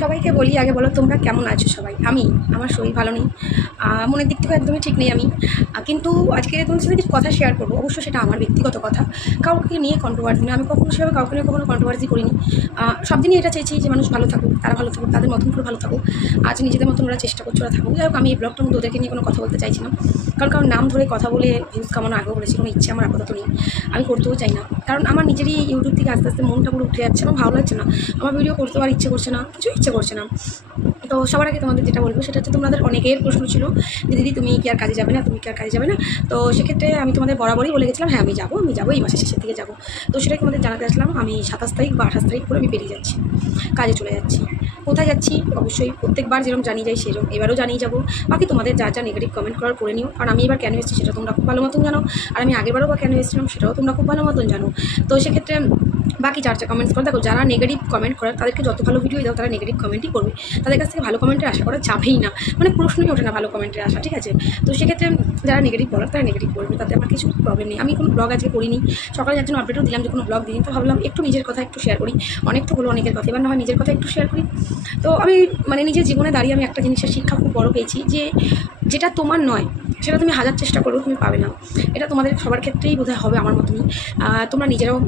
সবাইকে বলি আগে বলো তোমরা কেমন আছো সবাই। আমার শরীর ভালো নেই, মনের দিক থেকে একদমই ঠিক নেই আমি। কিন্তু আজকে তোমার সাথে কিছু কথা শেয়ার করবো, অবশ্য সেটা আমার ব্যক্তিগত কথা, কাউকে নিয়ে কন্ট্রোভার্সি না। আমি কখনো সেভাবে কাউকে নিয়ে কখনো কন্ট্রোভার্সি করিনি। সব দিনই এটা চেয়েছি যে মানুষ ভালো থাকুক, তারা ভালো থাকুক, তাদের মতন করে ভালো থাকুক। আজ নিজেদের মতন ওরা চেষ্টা করছে, ওরা থাকুক। যাই হোক, আমি এই ব্লগটার মধ্যে ওদেরকে নিয়ে কোনো কথা বলতে চাইছি না, কারণ কারণ নাম ধরে কথা বলে ভিউজ কামানো আগেও বলেছি, কোনো ইচ্ছে আমার আপাতত নেই, আমি করতেও চাই না। কারণ আমার নিজেরই ইউটিউব থেকে আস্তে আস্তে মনটা পুরো উঠে যাচ্ছে, আমার ভালো লাগছে না, আমার ভিডিও করতে আর ইচ্ছে করছে না, কিছু ইচ্ছে করছে না। তো সবার আগে তোমাদের যেটা বলবো সেটা হচ্ছে, তোমাদের অনেকের প্রশ্ন ছিল যে দিদি তুমি কি আর কাজে যাবে না, তুমি কি আর কাজে যাবে না। তো সেক্ষেত্রে আমি তোমাদের বরাবরই বলে গেছিলাম হ্যাঁ আমি যাবো এই মাসের শেষের দিকে যাবো। তো সেটাই তোমাদের জানাতে আসলাম। আমি 27 তারিখ বা 28 তারিখ করে আমি বেরিয়ে যাচ্ছি, কাজে চলে যাচ্ছি। কোথায় যাচ্ছি অবশ্যই প্রত্যেকবার যেরকম জানিয়ে যাই সেরকম এবারও জানিয়ে যাবো। বাকি তোমাদের যা যা নেগেটিভ কমেন্ট করার করে নিও, কারণ আমি এবার কেন এসেছি সেটা তোমরা খুব ভালো মতন জানো, আর আমি আগেরবারও বা কেন এসেছিলাম সেটাও তোমরা খুব ভালো মতন জানো। তো সেক্ষেত্রে বাকি চারটা কমেন্টস করে দেখো, যারা নেগেটিভ কমেন্ট করার তাদেরকে যত ভালো ভিডিও দাও তারা নেগেটিভ কমেন্টই করবে, তাদের কাছ থেকে ভালো কমেন্টের আশা করা যাবেই না, মানে প্রশ্নই ওঠে না ভালো কমেন্টের আশা, ঠিক আছে। তো সেক্ষেত্রে যারা নেগেটিভ বলার তারা নেগেটিভ করবে, তাতে আমার কিছু প্রবলেম নেই। আমি কোনো ব্লগ আজকে করিনি, সকালে যার জন্য আপডেটও দিলাম যে কোনো ব্লগ দিই, তো ভাবলাম একটু নিজের কথা একটু শেয়ার করি। অনেক তো হলো অনেকের কথা, এবার না হয় নিজের কথা একটু শেয়ার করি। তো আমি মানে নিজের জীবনে দাঁড়িয়ে আমি একটা জিনিসের শিক্ষা খুব বড় পেয়েছি, যে যেটা তোমার নয় সেটা তুমি হাজার চেষ্টা করলেও তুমি পাবে না। এটা তোমাদের সবার ক্ষেত্রেই বোধহয় হবে আমার মতনই। তোমরা নিজেরাও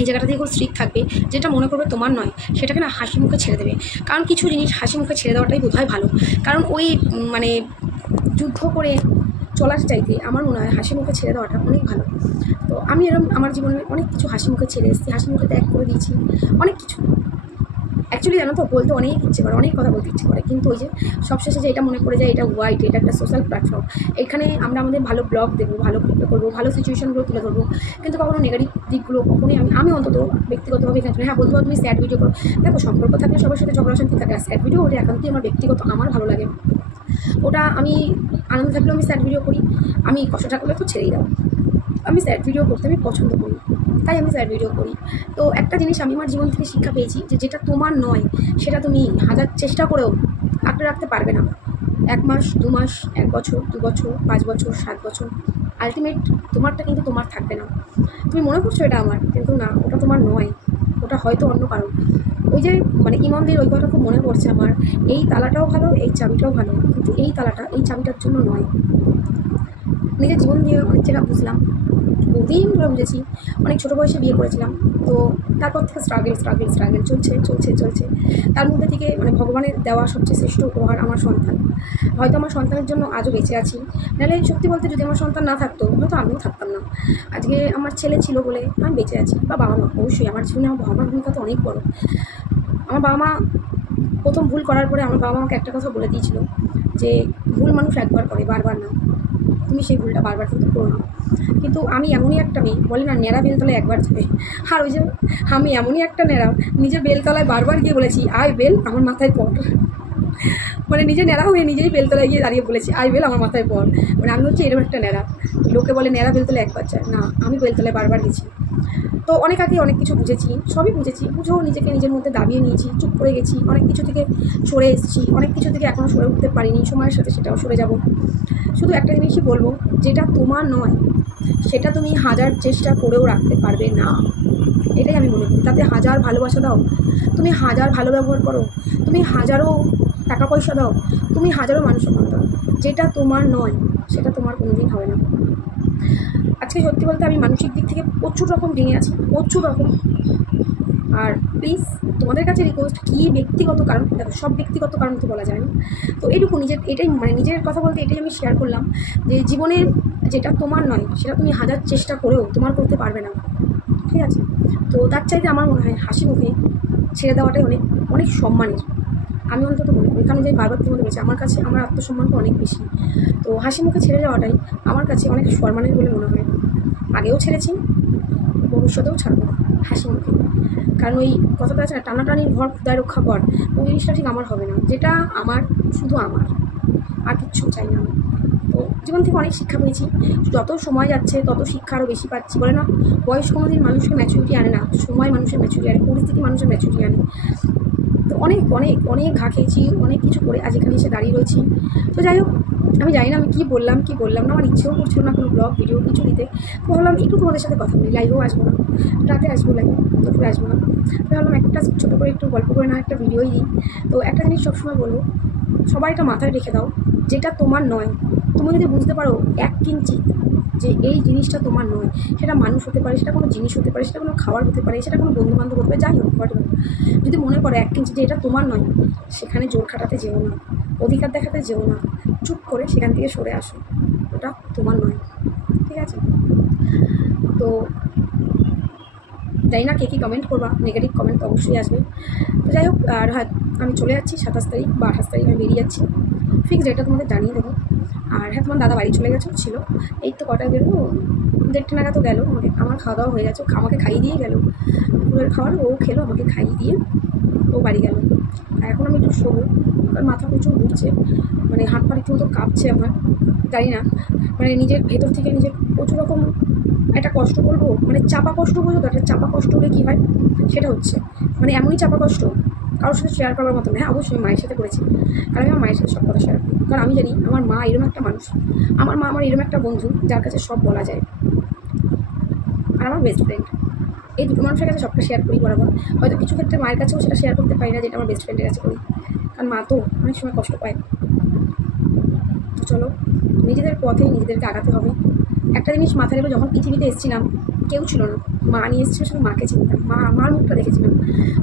এই জায়গাটা থেকে খুব স্ট্রিক্ট থাকবে, যেটা মনে করবে তোমার নয় সেটাকে না হাসি মুখে ছেড়ে দেবে। কারণ কিছু জিনিস হাসি মুখে ছেড়ে দেওয়াটাই বোধহয় ভালো, কারণ ওই মানে যুদ্ধ করে চলার চাইতে আমার মনে হয় হাসি মুখে ছেড়ে দেওয়াটা অনেক ভালো। তো আমি এরকম আমার জীবনে অনেক কিছু হাসি মুখে ছেড়ে এসেছি, হাসি মুখে ত্যাগ করে দিয়েছি অনেক কিছু। অ্যাকচুয়ালি জানো তো, বলতে অনেক ইচ্ছে করে, অনেক কথা বলতে ইচ্ছে করে, কিন্তু ওই যে সবশেষে যে এটা মনে করে যায় এটা ওয়াইট, এটা একটা সোশ্যাল প্ল্যাটফর্ম, এখানে আমরা আমাদের ভালো ব্লগ দেবো, ভালো করবো, ভালো সিচুয়েশনগুলো তুলে ধরবো, কিন্তু কখনো নেগেটিভ দিকগুলো কখনোই আমি অন্তত ব্যক্তিগতভাবে এখানে হ্যাঁ বলতে পারো তুমি স্যাড ভিডিও করো। দেখো, সম্পর্ক থাকলে সবার সাথে ঝগড়া শান্তি থাকে, আর স্যাড ভিডিও ওটা একান্তই আমার ব্যক্তিগত, আমার ভালো লাগে ওটা। আমি আনন্দ থাকলেও আমি স্যাড ভিডিও করি, আমি কষ্ট থাকলে তো ছেড়েই দাও। আমি স্যাড ভিডিও করতে আমি পছন্দ করি, তাই আমি স্যাড ভিডিও করি। তো একটা জিনিস আমি আমার জীবন থেকে শিক্ষা পেয়েছি, যে যেটা তোমার নয় সেটা তুমি হাজার চেষ্টা করেও আঁকড়ে রাখতে পারবে না। 1 মাস 2 মাস 1 বছর 2 বছর 5 বছর 7 বছর, আলটিমেট তোমারটা কিন্তু তোমার থাকবে না। তুমি মনে করছো এটা আমার, কিন্তু না, ওটা তোমার নয়, ওটা হয়তো অন্য কারণ। ওই যে মানে ইমামদের ওই কথা খুব মনে পড়ছে আমার, এই তালাটাও ভালো, এই চাবিটাও ভালো, কিন্তু এই তালাটা এই চাবিটার জন্য নয়। নিজের জীবন দিয়ে অনেক জায়গা বুঝলাম, বহুদিন ধরে বুঝেছি। অনেক ছোটো বয়সে বিয়ে করেছিলাম, তো তারপর থেকে স্ট্রাগল চলছে। তার মধ্যে থেকে মানে ভগবানের দেওয়া সবচেয়ে শ্রেষ্ঠ উপহার আমার সন্তান। হয়তো আমার সন্তানের জন্য আজও বেঁচে আছি, নাহলে সত্যি বলতে যদি আমার সন্তান না থাকতো হয়তো আমিও থাকতাম না। আজকে আমার ছেলে ছিল বলে আমি বেঁচে আছি, বা বাবা মা, অবশ্যই আমার জীবনে আমার বাবা মার ভূমিকা তো অনেক বড়। আমার বাবা মা প্রথম ভুল করার পরে আমার বাবা আমাকে একটা কথা বলে দিয়েছিল, যে ভুল মানুষ একবার করে, বারবার না, তুমি সেই ভুলটা বারবার কিন্তু করো না। কিন্তু আমি এমনই একটা মেয়ে, বলে না ন্যাড়া বেলতলায় একবার যাবে, আর ওই যে আমি এমনই একটা ন্যাড়া, নিজের বেলতলায় বারবার গিয়ে বলেছি আয় বেল আমার মাথায় পড়, মানে নিজে ন্যাড়া হয়ে নিজেই বেলতলায় গিয়ে দাঁড়িয়ে বলেছি আয় বেল আমার মাথায় পড়। মানে আমি হচ্ছে এরকম একটা ন্যাড়া। লোকে বলে ন্যাড়া বেলতলায় একবার যায় না, আমি বেলতলায় বারবার গেছি। তো অনেক আগে অনেক কিছু বুঝেছি, সবই বুঝেছি, বুঝেও নিজেকে নিজের মধ্যে দাবিয়ে নিয়েছি, চুপ করে গেছি, অনেক কিছু থেকে সরে এসেছি, অনেক কিছু থেকে এখনও সরে উঠতে পারিনি, সময়ের সাথে সেটাও সরে যাব। শুধু একটা জিনিসই বলবো, যেটা তোমার নয় সেটা তুমি হাজার চেষ্টা করেও রাখতে পারবে না, এটাই আমি মনে করি। তাতে হাজার ভালোবাসা দাও, তুমি হাজার ভালো ব্যবহার করো, তুমি হাজারো টাকা পয়সা দাও, তুমি হাজারো মান সম্মান দাও, যেটা তোমার নয় সেটা তোমার কোনোদিন হবে না। আজকে সত্যি বলতে আমি মানসিক দিক থেকে প্রচুর রকম ভেঙে আছি, প্রচুর রকম। আর প্লিজ তোমাদের কাছে রিকোয়েস্ট, কী ব্যক্তিগত কারণ, দেখো সব ব্যক্তিগত কারণ তো বলা যায় না, তো এইটুকু নিজের, এটাই মানে নিজের কথা বলতে এটাই আমি শেয়ার করলাম, যে জীবনে যেটা তোমার নয় সেটা তুমি হাজার চেষ্টা করেও তোমার করতে পারবে না, ঠিক আছে। তো তার চাইতে আমার মনে হয় হাসি মুখে ছেড়ে দেওয়াটাই অনেক অনেক সম্মানের, আমি অন্তত মনে করি। কারণ যে বারবার তোমাদের বলেছি, আমার কাছে আমার আত্মসম্মানটা অনেক বেশি, তো হাসি মুখে ছেড়ে যাওয়াটাই আমার কাছে অনেক সম্মানের বলে মনে হয়। আগেও ছেড়েছি, ভবিষ্যতেও ছাড়বো হাসি মুখে। কারণ ওই কথাটা আছে না, টানাটানির ঘর ক্ষুদায় রক্ষা কর, ওই জিনিসটা ঠিক আমার হবে না। যেটা আমার শুধু আমার, আর কিচ্ছু চাই না আমি। তো জীবন থেকে অনেক শিক্ষা পেয়েছি, যত সময় যাচ্ছে তত শিক্ষা আরও বেশি পাচ্ছি। বলে না, বয়স কোনোদিন মানুষকে ম্যাচুরিটি আনে না, সময় মানুষের ম্যাচুরিটি আনে, পরিস্থিতি মানুষের ম্যাচুরিটি আনে। তো অনেক অনেক অনেক ঘা খেয়েছি, অনেক কিছু করে আজ এখানে এসে দাঁড়িয়ে রয়েছি। তো যাই হোক, আমি জানি না আমি কী বললাম না, আমার ইচ্ছেও করছিল না কোনো ব্লগ ভিডিও কিছু দিতে। তো ভাবলাম একটু তোমাদের সাথে কথা বলি, লাইভেও আসবো না, রাতে আসবো লাইভে, দুপুরে আসবো না। তো ভাবলাম একটা ছোটো করে একটু গল্প করে না একটা ভিডিওই দিই। তো একটা জিনিস সবসময় বলবো, সবাই এটা মাথায় রেখে দাও, যেটা তোমার নয়, তুমি যদি বুঝতে পারো এক কিঞ্চিত যে এই জিনিসটা তোমার নয়, সেটা মানুষ হতে পারে, সেটা কোনো জিনিস হতে পারে, সেটা কোনো খাবার হতে পারে, সেটা কোনো বন্ধুবান্ধব হতে পারে, যাই হোক হোয়াট এভার, যদি মনে করো এক কিঞ্চিত যে এটা তোমার নয়, সেখানে জোর খাটাতে যেও না, অধিকার দেখাতে যেও না, চুপ করে সেখান থেকে সরে আসো, ওটা তোমার নয়, ঠিক আছে? তো জানি না কে কী কমেন্ট করবা, নেগেটিভ কমেন্ট তো অবশ্যই আসবে। তো যাই হোক, আর হ্যাঁ, আমি চলে যাচ্ছি 27 তারিখ বা 28 তারিখ আমি বেরিয়ে যাচ্ছি, ফিক্সড ডেটটা তোমাদের জানিয়ে দেবো। আর হ্যাঁ, তোমার দাদা বাড়ি চলে গেছে ছিল, এই তো কটা গেলো, 1:30 নাগাদ গেলো, আমার খাওয়া দাওয়া হয়ে গেছে, আমাকে খাইয়ে দিয়ে গেলো, দুপুরের খাবার ও খেলো, আমাকে খাইয়ে দিয়ে ও বাড়ি গেল। আর এখন আমি একটু শোবো, কারণ মাথা প্রচুর ঘুরছে, মানে হাত পা রীতিমতো কাঁপছে আমার, জানি না, মানে নিজের ভেতর থেকে নিজের প্রচুর রকম একটা কষ্ট বলবো, মানে চাপা কষ্ট বলবো, তো একটা চাপা কষ্ট হলে কী হয় সেটা হচ্ছে, মানে এমনই চাপা কষ্ট কারোর সাথে শেয়ার করার মতো না। হ্যাঁ, অবশ্যই মায়ের সাথে করেছি, কারণ আমি আমার মায়ের সাথে সব কথা শেয়ার করি, কারণ আমি জানি আমার মা এরকম একটা মানুষ, আমার মা আমার এরকম একটা বন্ধু যার কাছে সব বলা যায়, আর আমার বেস্ট ফ্রেন্ড, এই দুটো মানুষের কাছে সবটা শেয়ার করি বরাবর। হয়তো কিছু ক্ষেত্রে মায়ের কাছেও সেটা শেয়ার করতে পারি না, যেটা আমার বেস্ট ফ্রেন্ডের কাছে করি, কারণ মা তো অনেক সময় কষ্ট পায়। তো চলো, নিজেদের পথে নিজেদেরকে আগাতে হবে। একটা জিনিস মাথায় রেখে, যখন পৃথিবীতে এসেছিলাম কেউ ছিল না, মা নিয়ে এসেছিল, শুধু মাকে চিনতাম, মা আমার মুখটা দেখেছিলাম।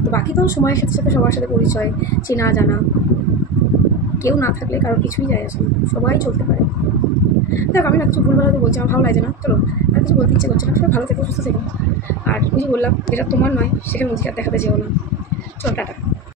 তো বাকি তো সময়ের সাথে সাথে সবার সাথে পরিচয়, চেনা জানা, কেউ না থাকলে কারোর কিছুই যায় আসে না, সবাই চলতে পারে। দেখো, আমি না কিছু ভুলভাল হয়তো বলছি, আমার ভালো লাগছে না, চলো আর কিছু বলতে ইচ্ছে করছে না, সবাই ভালো থেকো, সুস্থ থেকো। আর ওই যে বললাম, যেটা তোমার নয় সেখানে অধিকার দেখাতে যেও না। চল, টাটা।